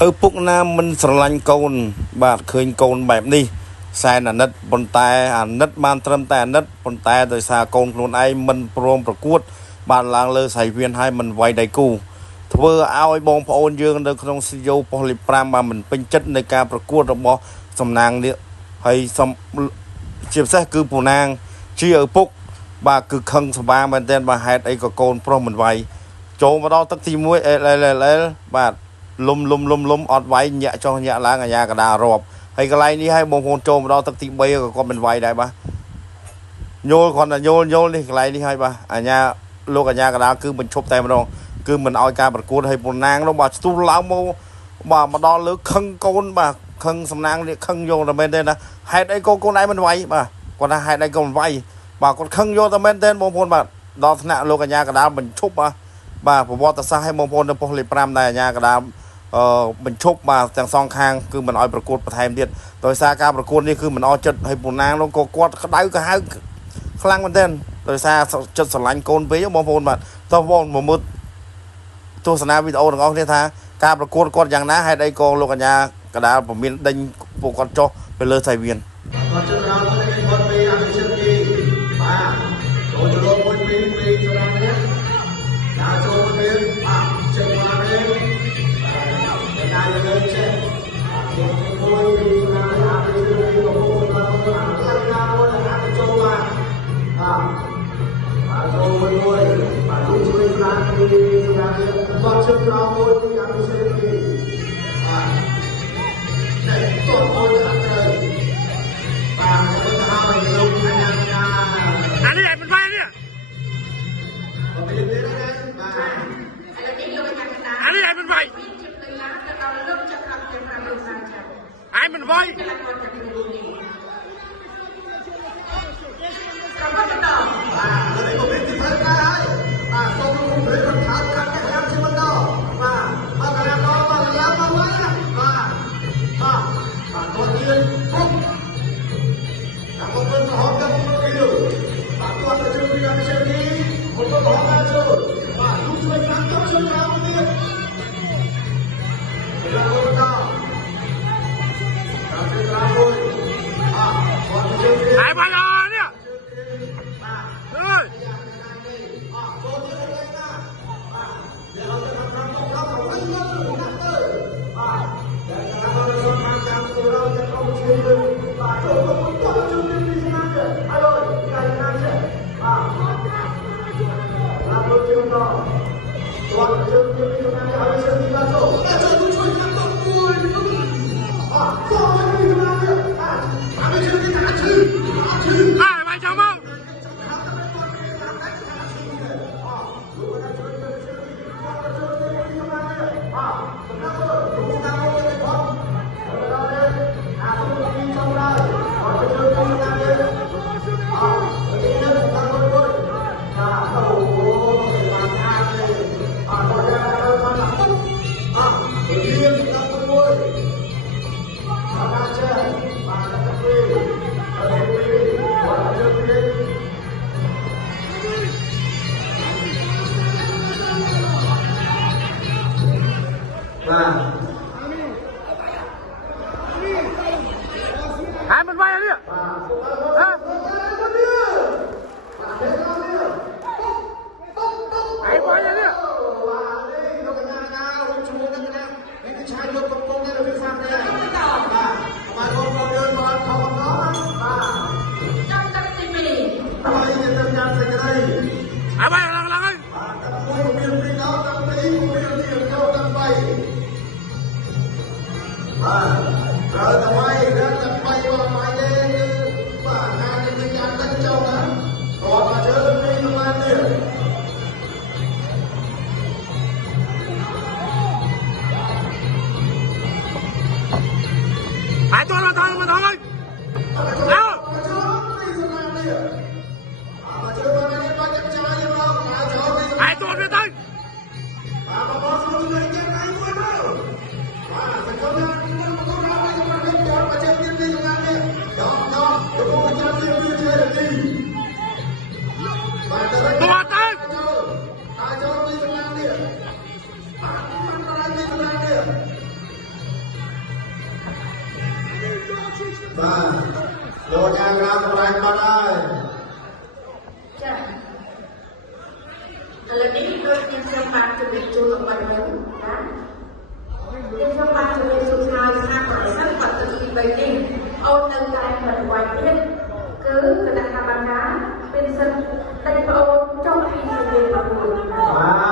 ពុកណាមិនស្រឡាញ់កូនបាទឃើញកូនបែបនេះសែនអាណិតប៉ុន្តែអាណិតបានត្រឹមតែអាណិតប៉ុន្តែដោយសារកូនខ្លួនឯងមិនព្រមប្រកួតបានឡើងលើសៃវៀនហើយមិនវាយដៃគូធ្វើឲ្យបងប្អូនយើងនៅក្នុងស៊ីយ៉ូប៉ុស្តិ៍លេខ5បានមិនពេញចិត្តនៃការប្រកួតរបស់សំណាងនេះហើយជាពិសេសគឺពូណាងជាឪពុកបាទគឺខឹងសម្បាមែនទែនបាទហេតុអីក៏កូនប្រុសមិនវាយចូលមកដល់ទឹកទី1 LLL បាទលំអត់វាយញាក់ចុះញាក់ឡើងអាញាកដារាប់ហើយកន្លែងនេះឲ្យបងប្អូនចូលមកដល់ទឹកទី3ក៏គាត់មិនវាយដែរបាទញោលគាត់ញោលនេះកន្លែងនេះឲ្យបាទអាញាលោកអាញាកដាគឺបញ្ឈប់តែម្ដងគឺមិនឲ្យការប្រកួតឲ្យពូណាងនោះបាទស្ទុះឡើងមកបាទមកដល់លើខឹងកូនបាទខឹងសំណាងនេះខឹងយកតែមែនទេណាហេតុអីកូនឯងមិនវាយបាទគាត់ថាហេតុអីកូនវាយបាទគាត់ខឹងយកតែមែនទេបងប្អូនបាទដល់ថ្នាក់លោកអាញាកដាបញ្ឈប់បាទប្រវត្តិសាស្ត្រឲ្យបងប្អូននៅប៉ុស្តិ៍លេខ5ដែរអាញាកដាបញ្ឈប់បាទទាំងសងខាងគឺមិនឲ្យប្រកួតបន្ថែមទៀតដោយសារការប្រកួតនេះគឺមិនអស់ចិត្តឲ្យពូណាងនោះក៏គាត់ក្តៅក៏ហៅខ្លាំងមែនទែនដោយសារចិត្តស្រឡាញ់កូនពេកបងប្អូនបាទតោះបងមើលទស្សនាវីដេអូទាំងអស់គ្នាថាការប្រកួតគាត់យ៉ាងណាហេតុអីក៏លោកអាញាកដាពមៀនដេញពួកគាត់ចុះទៅលើសៃវៀនគាត់ជឿថាគាត់ពីអភិសិទ្ធទីបាទចូលទៅលោកមួយពីសម្រាប់នេះដល់ចូលទៅជើងមកនេះតែលើចេះមួយពីសម្រាប់អភិសិទ្ធទីរបស់គាត់គាត់ខ្លាំងណាស់មួយអាចចូលបានបាទចូលមួយបាទជួយស្រាវពីសម្រាប់គាត់ជឿក្រោមមួយពីអភិសិទ្ធទីបាទតែគាត់មួយខាងត្រូវอันนี้เป็นไฟเนี่ยอันนี้เป็นไฟไอ้เป็นไฟไอ้ไปอ่ะเนี่ยเฮ้ยไอ้มันไปอ่ะเนี่ยฮะไอ้ไปอ่ะเนี่ยไอ้ไปหลังไอ้ไอ้ตัวเราทำมาทำไมแล้วไอ้ตัวไม่ได้ បាទលោកអាក្រាបសម្រាប់បាត់ហើយចាឥឡូវនេះដូចខ្ញុំខ្ញុំបានជម្រាបជូនលោកបាញ់វិញណាខ្ញុំបានជម្រាបជូនហើយថាប្រសិនបើទឹកទី3នេះអូននៅតែមិនវាយទៀតគឺគណៈកម្មការមានសិទ្ធិតែប្អូនចុះពីជំនាញរបស់ខ្លួនបាទ